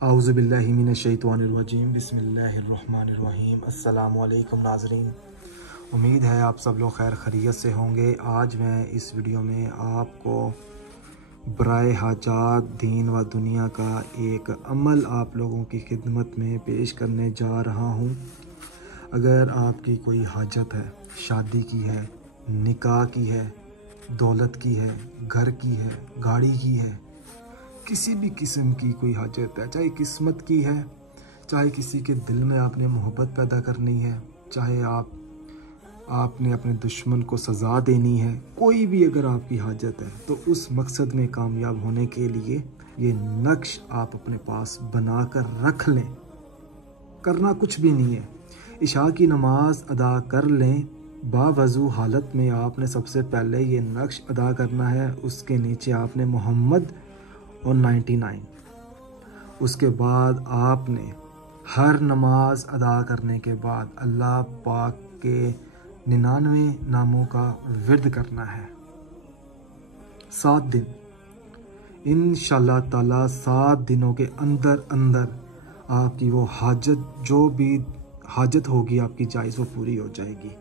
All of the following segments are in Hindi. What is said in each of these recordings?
आउज़ुबिल्लाहि मिनश्शैतानिर्रजीम बिस्मिल्लाहिर्रहमानिर्रहीम। अस्सलामु अलैकुम नाज़रीन, उम्मीद है आप सब लोग खैर खैरियत से होंगे। आज मैं इस वीडियो में आपको बराए हाजात दीन व दुनिया का एक अमल आप लोगों की खिदमत में पेश करने जा रहा हूँ। अगर आपकी कोई हाजत है, शादी की है, निकाह की है, दौलत की है, घर की है, गाड़ी की है, किसी भी किस्म की कोई हाजत है, चाहे किस्मत की है, चाहे किसी के दिल में आपने मोहब्बत पैदा करनी है, चाहे आपने अपने दुश्मन को सज़ा देनी है, कोई भी अगर आपकी हाजत है तो उस मकसद में कामयाब होने के लिए ये नक्श आप अपने पास बना कर रख लें। करना कुछ भी नहीं है, इशा की नमाज अदा कर लें। बावज़ू हालत में आपने सबसे पहले ये नक्श अदा करना है। उसके नीचे आपने मोहम्मद और 99, उसके बाद आपने हर नमाज अदा करने के बाद अल्लाह पाक के 99 नामों का विर्द करना है 7 दिन। इंशाअल्लाह ताला 7 दिनों के अंदर अंदर आपकी वो हाजत, जो भी हाजत होगी आपकी जायज़, वो पूरी हो जाएगी।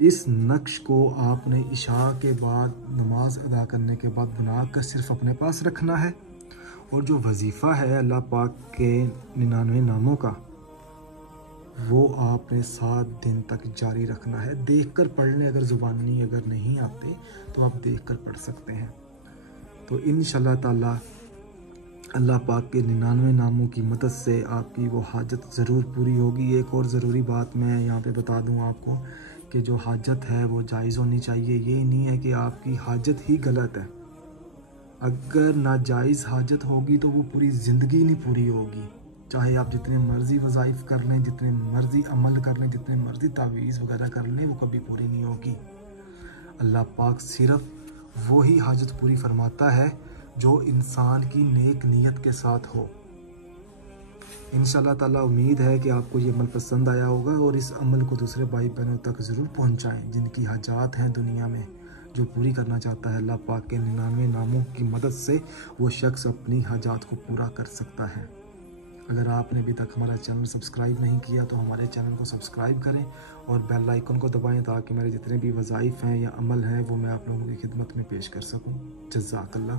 इस नक्श को आपने इशा के बाद नमाज अदा करने के बाद बनाकर सिर्फ अपने पास रखना है। और जो वजीफ़ा है अल्लाह पाक के 99 नामों का, वो आपने 7 दिन तक जारी रखना है। देखकर पढ़ लें, अगर ज़ुबानी अगर नहीं आते तो आप देखकर पढ़ सकते हैं। तो इंशाअल्लाह ताला अल्लाह पाक के 99 नामों की मदद से आपकी वो हाजत ज़रूर पूरी होगी। एक और ज़रूरी बात मैं यहाँ पे बता दूँ आपको कि जो हाजत है वो जायज़ होनी चाहिए। ये नहीं है कि आपकी हाजत ही गलत है। अगर नाजायज़ हाजत होगी तो वो पूरी ज़िंदगी नहीं पूरी होगी। चाहे आप जितने मर्ज़ी वज़ाइफ कर लें, जितने मर्ज़ी अमल कर लें, जितने मर्ज़ी तावीज़ वगैरह कर लें, वो कभी पूरी नहीं होगी। अल्लाह पाक सिर्फ़ वही हाजत पूरी फरमाता है जो इंसान की नेक नीयत के साथ हो। इंशाअल्लाह ताला उम्मीद है कि आपको ये अमल पसंद आया होगा और इस अमल को दूसरे भाई बहनों तक ज़रूर पहुँचाएँ जिनकी हाजात हैं दुनिया में, जो पूरी करना चाहता है। अल्लाह पाक के 99 नामों की मदद से वो शख्स अपनी हाजात को पूरा कर सकता है। अगर आपने अभी तक हमारा चैनल सब्सक्राइब नहीं किया तो हमारे चैनल को सब्सक्राइब करें और बेल आइकन को दबाएं ताकि मेरे जितने भी वज़ाइफ हैं या अमल हैं वो मैं आप लोगों की खिदमत में पेश कर सकूं। जज़ाकल्लाह।